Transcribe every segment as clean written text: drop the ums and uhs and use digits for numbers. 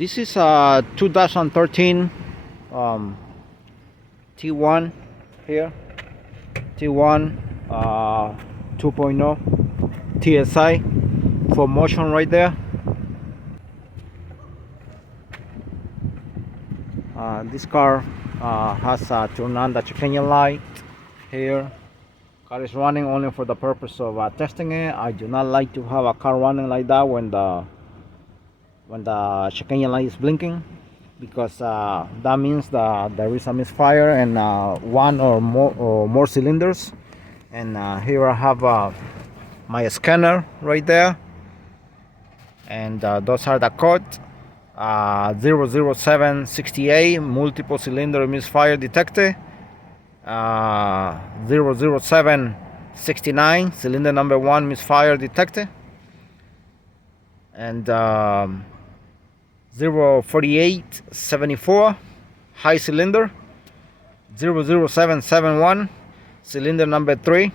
This is a 2013 Tiguan here. Tiguan 2.0 TSI for motion right there. This car has a turn on the check engine light here. Car is running only for the purpose of testing it. I do not like to have a car running like that when the check engine light is blinking, because that means that there is a misfire and one or more cylinders. And here I have my scanner right there, and those are the codes. 00768 multiple cylinder misfire detected. 00769 cylinder number 1 misfire detected, and 04874 high cylinder. 00771 cylinder number 3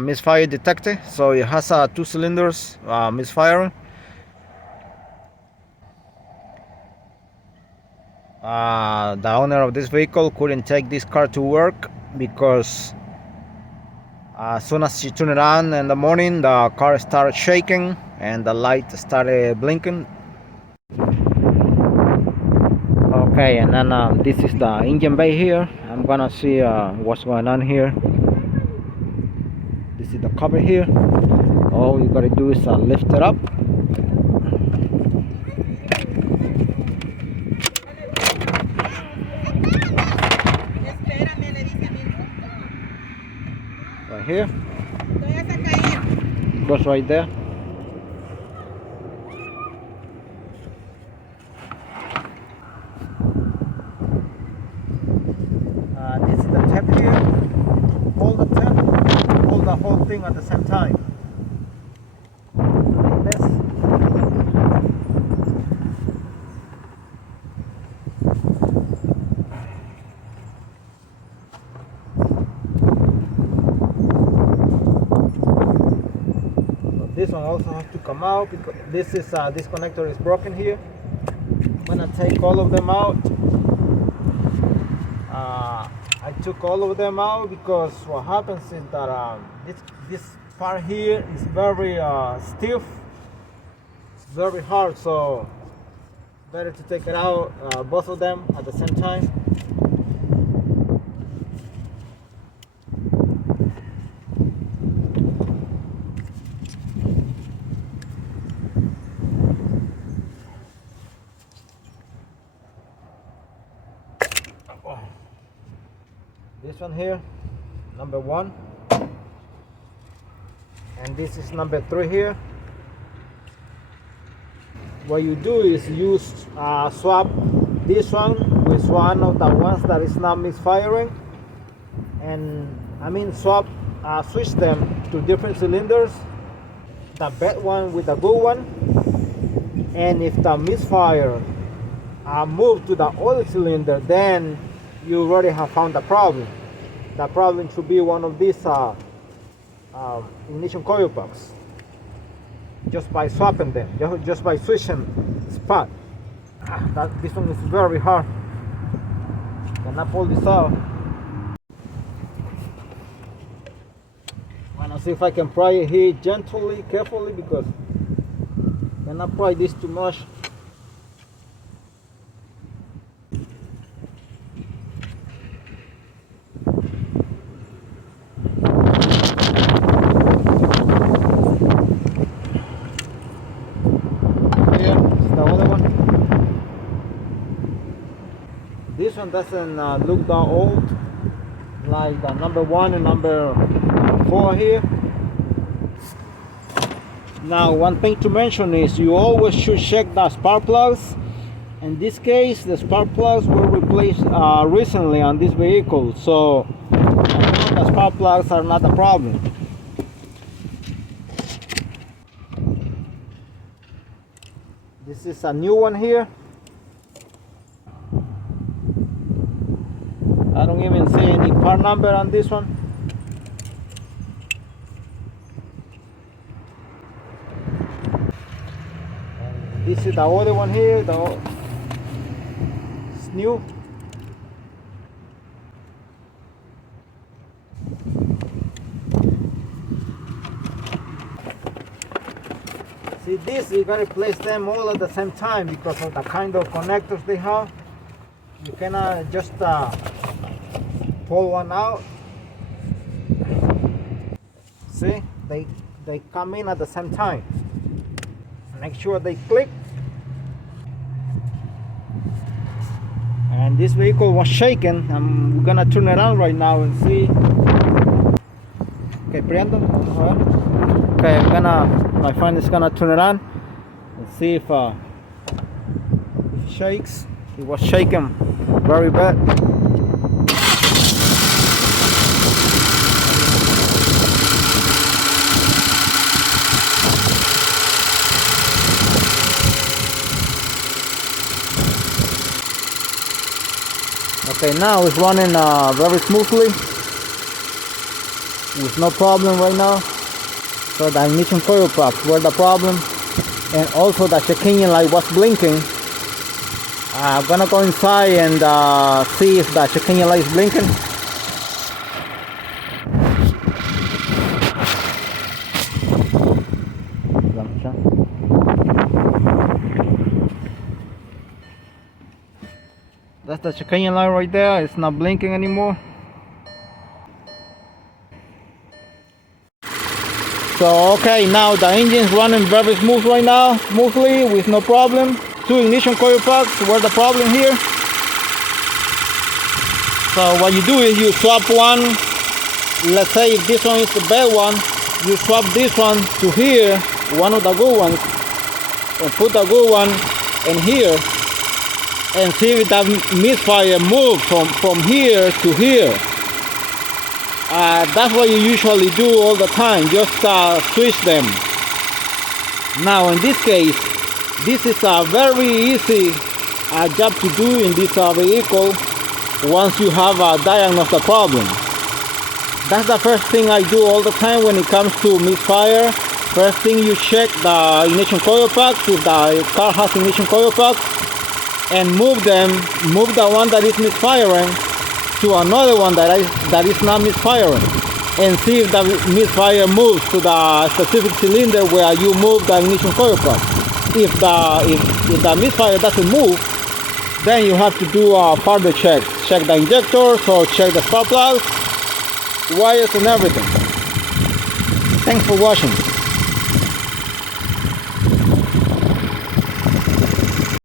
misfire detected. So it has 2 cylinders misfiring. The owner of this vehicle couldn't take this car to work because as soon as she turned it on in the morning, the car started shaking and the light started blinking. Okay, and then this is the engine bay here. I'm gonna see what's going on here. This is the cover here. All you gotta do is lift it up. Right here. Goes right there. This is the tap here. Hold the tap, hold the whole thing at the same time. Like this. So this one also has to come out because this connector is broken here. I'm gonna take all of them out. I took all of them out because what happens is that this part here is very stiff. It's very hard, so better to take it out, both of them at the same time. This one here, number 1, and this is number 3 here. What you do is you swap this one with one of the ones that is not misfiring, and switch them to different cylinders, the bad one with the good one. And if the misfire move to the other cylinder, then you already have found the problem. The problem should be one of these ignition coil box. Just by swapping them, just by switching spot. This one is very hard. Can I pull this out? I'm gonna see if I can pry it here gently, carefully, because I cannot pry this too much. This one doesn't look that old, like the number 1 and number 4 here. Now, one thing to mention is you always should check the spark plugs. In this case, the spark plugs were replaced recently on this vehicle, so the spark plugs are not a problem. This is a new one here. I don't even see any part number on this one. This is the other one here. It's new. See, this you gotta place them all at the same time because of the kind of connectors they have. You cannot just pull one out. See, they come in at the same time. Make sure they click. And this vehicle was shaking. I'm gonna turn it on right now and see. Okay, prendo. Okay, my friend is gonna turn it on and see if it shakes. It was shaking very bad. Okay, now it's running very smoothly with no problem right now. So the ignition coil plugs were the problem, and also the check engine light was blinking. I'm gonna go inside and see if the check engine light is blinking. That's the check engine light right there. It's not blinking anymore. So okay, now the engine's running very smooth right now, smoothly with no problem. Two ignition coil plugs were the problem here. So what you do is you swap one. Let's say if this one is the bad one, you swap this one to here, one of the good ones, and put the good one in here, and see if that misfire moves from here to here. That's what you usually do all the time, just switch them. Now in this case, this is a very easy job to do in this vehicle once you have diagnosed the problem. That's the first thing I do all the time when it comes to misfire. First thing, you check the ignition coil plugs, if the car has ignition coil plugs, and move them, move the one that is misfiring to another one that is not misfiring, and see if the misfire moves to the specific cylinder where you move the ignition coil plug. If the misfire doesn't move, then you have to do further checks. Check the injectors or check the spark plugs, wires and everything. Thanks for watching.